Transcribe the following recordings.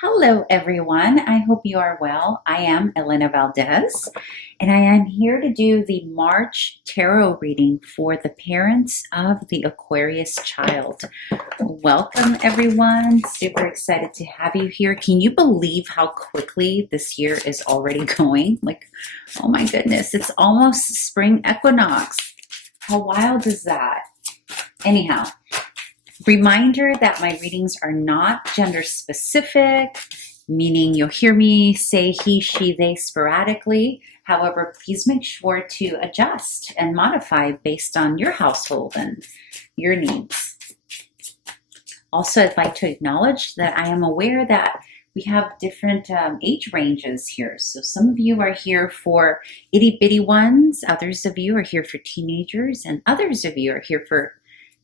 Hello, everyone. I hope you are well. I am Elena Valdez, and I am here to do the March tarot reading for the parents of the Aquarius child. Welcome, everyone. Super excited to have you here. Can you believe how quickly this year is already going? Like, oh my goodness, it's almost spring equinox. How wild is that? Anyhow, reminder that my readings are not gender specific, meaning you'll hear me say he, she, they sporadically. However, please make sure to adjust and modify based on your household and your needs. Also, I'd like to acknowledge that I am aware that we have different age ranges here. So some of you are here for itty bitty ones, others of you are here for teenagers, and others of you are here for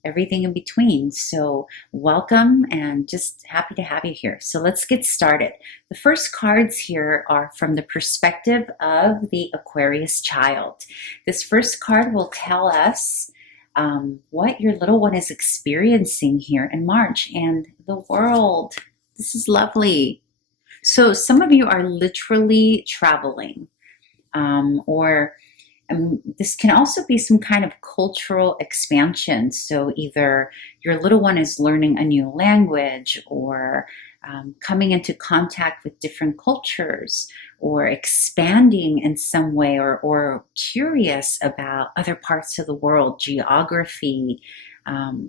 everything in between. So welcome and just happy to have you here. So let's get started. The first cards here are from the perspective of the Aquarius child. This first card will tell us what your little one is experiencing here in March and the world. This is lovely. So some of you are literally traveling or this can also be some kind of cultural expansion. So either your little one is learning a new language or coming into contact with different cultures or expanding in some way or curious about other parts of the world, geography, not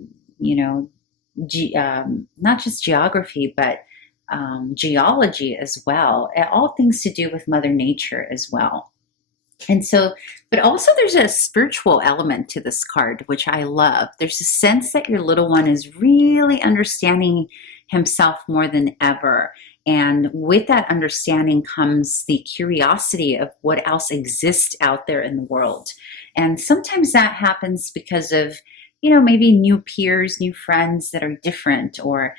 just geography, but geology as well. All things to do with Mother Nature as well. And so, but also there's a spiritual element to this card, which I love. There's a sense that your little one is really understanding himself more than ever. And with that understanding comes the curiosity of what else exists out there in the world. And sometimes that happens because of, maybe new peers, new friends that are different, or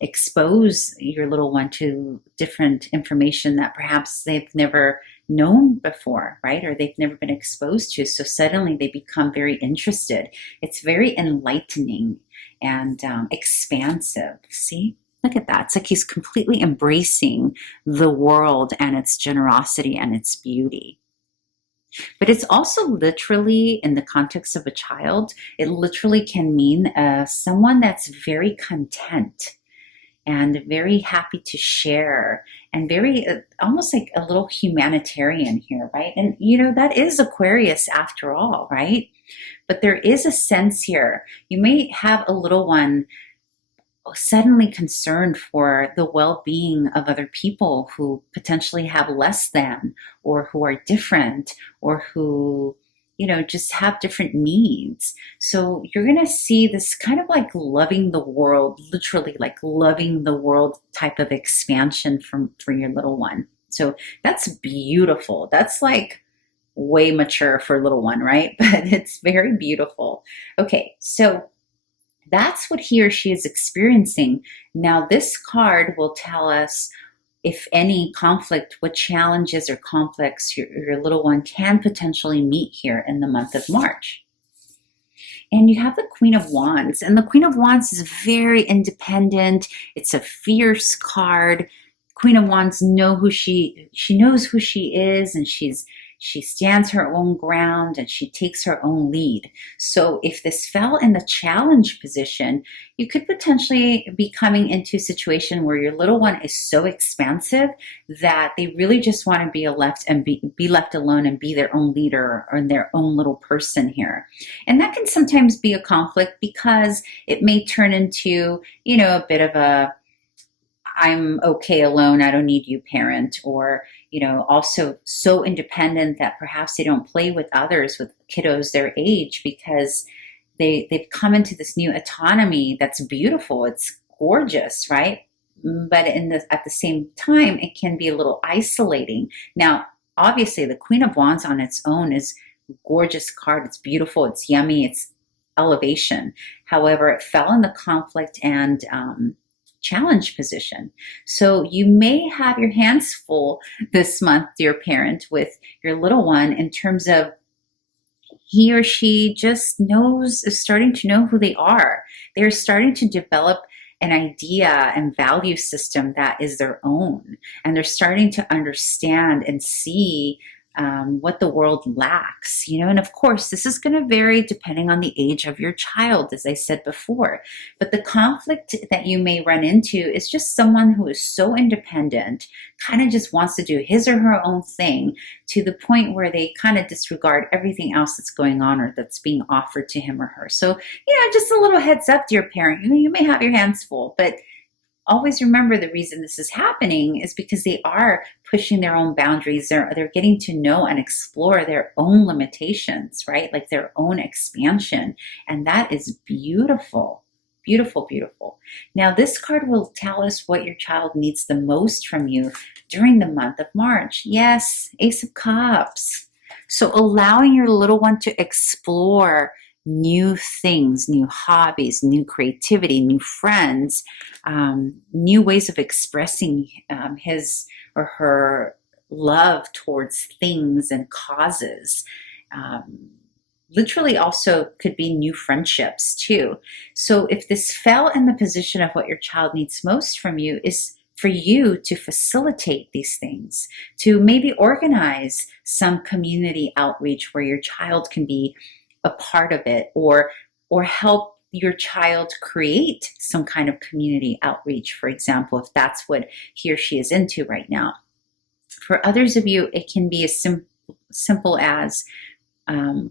expose your little one to different information that perhaps they've never known before, right? Or they've never been exposed to. So suddenly they become very interested. It's very enlightening and expansive. See? Look at that. It's like he's completely embracing the world and its generosity and its beauty. But it's also literally, in the context of a child, it literally can mean someone that's very content and very happy to share and very almost like a little humanitarian here, right? And that is Aquarius after all, right? But there is a sense here. You may have a little one suddenly concerned for the well-being of other people who potentially have less than, or who are different, or who just have different needs. So you're going to see this kind of like loving the world, literally like loving the world type of expansion for your little one. So that's beautiful. That's like way mature for a little one, right? But it's very beautiful. Okay, so that's what he or she is experiencing. Now, this card will tell us, if any conflict, what challenges or conflicts your little one can potentially meet here in the month of March. And you have the Queen of Wands. And the Queen of Wands is very independent. It's a fierce card. Queen of Wands she knows who she is, and she stands her own ground and she takes her own lead. So if this fell in the challenge position, you could potentially be coming into a situation where your little one is so expansive that they really just want to be left alone and be their own leader or their own little person here. And that can sometimes be a conflict because it may turn into, a bit of a I'm okay alone, I don't need you parent, or also so independent that perhaps they don't play with others, with kiddos their age, because they've come into this new autonomy that's beautiful, it's gorgeous, right? But at the same time, it can be a little isolating. Now, obviously, the Queen of Wands on its own is a gorgeous card, it's beautiful, it's yummy, it's elevation. However, it fell in the conflict and challenge position. So you may have your hands full this month, dear parent, with your little one in terms of he or she just is starting to know who they are. They're starting to develop an idea and value system that is their own. And they're starting to understand and see what the world lacks, and of course, this is going to vary depending on the age of your child, as I said before. But the conflict that you may run into is just someone who is so independent, kind of just wants to do his or her own thing to the point where they kind of disregard everything else that's going on or that's being offered to him or her. So, just a little heads up, dear parent, you may have your hands full, but always remember the reason this is happening is because they are pushing their own boundaries. They're getting to know and explore their own limitations, right? Like their own expansion. And that is beautiful. Beautiful, beautiful. Now, this card will tell us what your child needs the most from you during the month of March. Yes, Ace of Cups. So allowing your little one to explore new things, new hobbies, new creativity, new friends, new ways of expressing his or her love towards things and causes. Literally also could be new friendships too. So if this fell in the position of what your child needs most from you is for you to facilitate these things, to maybe organize some community outreach where your child can be a part of it, or help your child create some kind of community outreach, for example, if that's what he or she is into right now. For others of you, it can be as simple as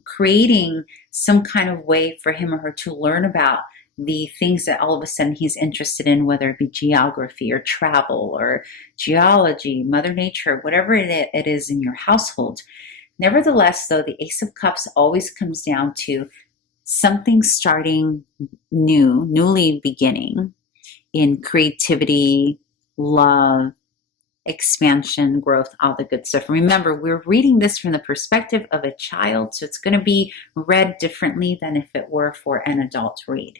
creating some kind of way for him or her to learn about the things that all of a sudden he's interested in, whether it be geography or travel or geology, Mother Nature, whatever it is in your household. Nevertheless, though, the Ace of Cups always comes down to something starting newly beginning in creativity, love, expansion, growth, all the good stuff. Remember, we're reading this from the perspective of a child, so it's going to be read differently than if it were for an adult read.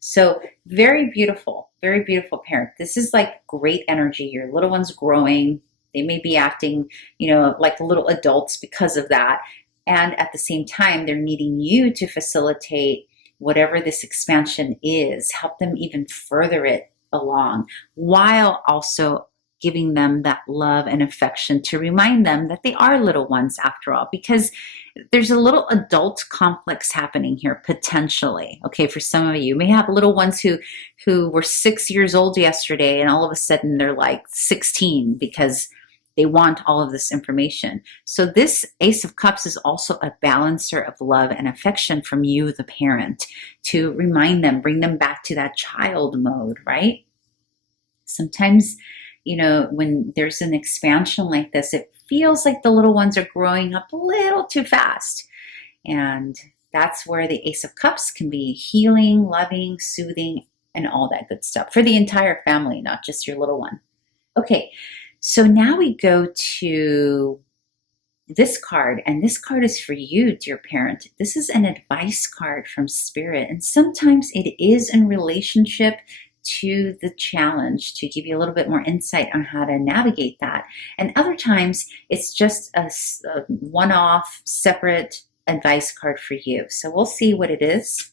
So very beautiful parent. This is like great energy. Your little one's growing. They may be acting, like little adults because of that. And at the same time, they're needing you to facilitate whatever this expansion is, help them even further it along, while also giving them that love and affection to remind them that they are little ones after all, because there's a little adult complex happening here potentially. Okay, for some of you may have little ones who were 6 years old yesterday and all of a sudden they're like 16 because they want all of this information. So this Ace of Cups is also a balancer of love and affection from you, the parent, to remind them, bring them back to that child mode, right? Sometimes, when there's an expansion like this, it feels like the little ones are growing up a little too fast. And that's where the Ace of Cups can be healing, loving, soothing, and all that good stuff for the entire family, not just your little one. Okay. So now we go to this card, and this card is for you, dear parent. This is an advice card from Spirit, and sometimes it is in relationship to the challenge to give you a little bit more insight on how to navigate that. And other times it's just a one-off separate advice card for you. So we'll see what it is.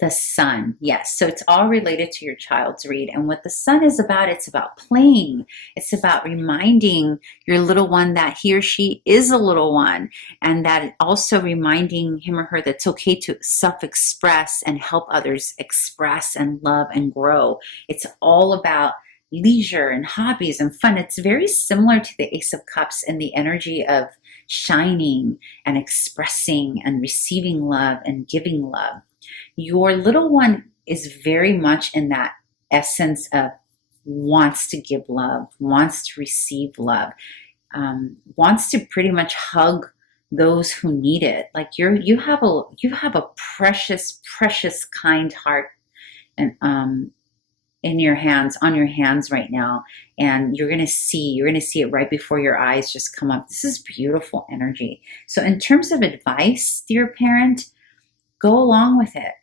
The sun. Yes. So it's all related to your child's read. And what the sun is about, it's about playing. It's about reminding your little one that he or she is a little one, and that also reminding him or her that it's okay to self-express and help others express and love and grow. It's all about leisure and hobbies and fun. It's very similar to the Ace of Cups and the energy of shining and expressing and receiving love and giving love. Your little one is very much in that essence of wants to give love, wants to receive love, wants to pretty much hug those who need it. Like you have a precious, precious, kind heart, and on your hands right now, and you're gonna see it right before your eyes just come up. This is beautiful energy. So in terms of advice, dear parent, go along with it.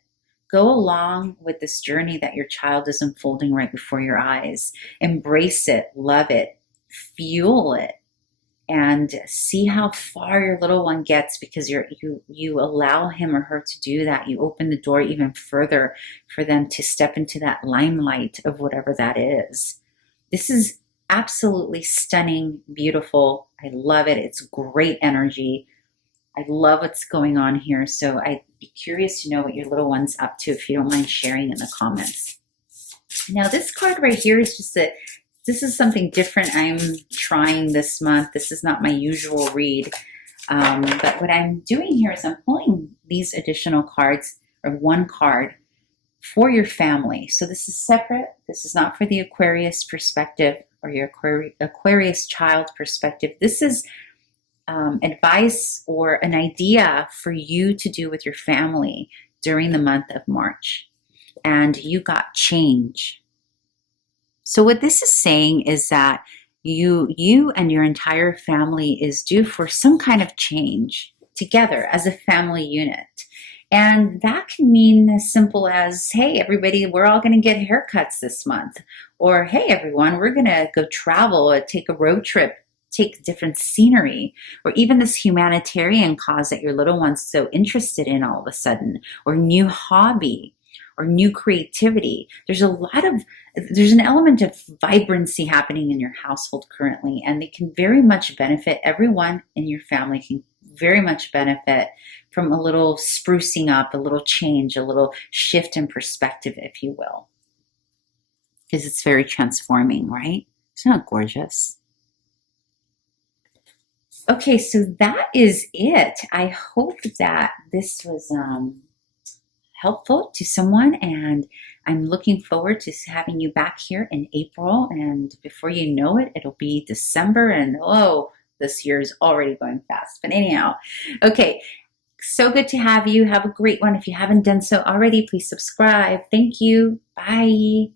Go along with this journey that your child is unfolding right before your eyes. Embrace it, love it, fuel it, and see how far your little one gets, because you allow him or her to do that. You open the door even further for them to step into that limelight of whatever that is. This is absolutely stunning, beautiful. I love it. It's great energy. I love what's going on here. So I'd be curious to know what your little one's up to, if you don't mind sharing in the comments. Now this card right here is just that this is something different I'm trying this month. This is not my usual read. But what I'm doing here is I'm pulling these additional cards, or one card, for your family. So this is separate. This is not for the Aquarius perspective or your Aquarius child perspective. This is advice or an idea for you to do with your family during the month of March. And you got change. So what this is saying is that you and your entire family is due for some kind of change together as a family unit. And that can mean as simple as, hey, everybody, we're all going to get haircuts this month. Or, hey, everyone, we're going to go travel or take a road trip, take different scenery. Or even this humanitarian cause that your little one's so interested in all of a sudden. Or new hobby. Or new creativity. There's an element of vibrancy happening in your household currently, and they can very much benefit, everyone in your family can very much benefit from a little sprucing up, a little change, a little shift in perspective, if you will. Because it's very transforming, right? It's not gorgeous. Okay, so that is it. I hope that this was helpful to someone, and I'm looking forward to having you back here in April, and before you know it, it'll be December, and oh, this year is already going fast. But anyhow, okay, so good to have you. Have a great one. If you haven't done so already, please subscribe. Thank you. Bye.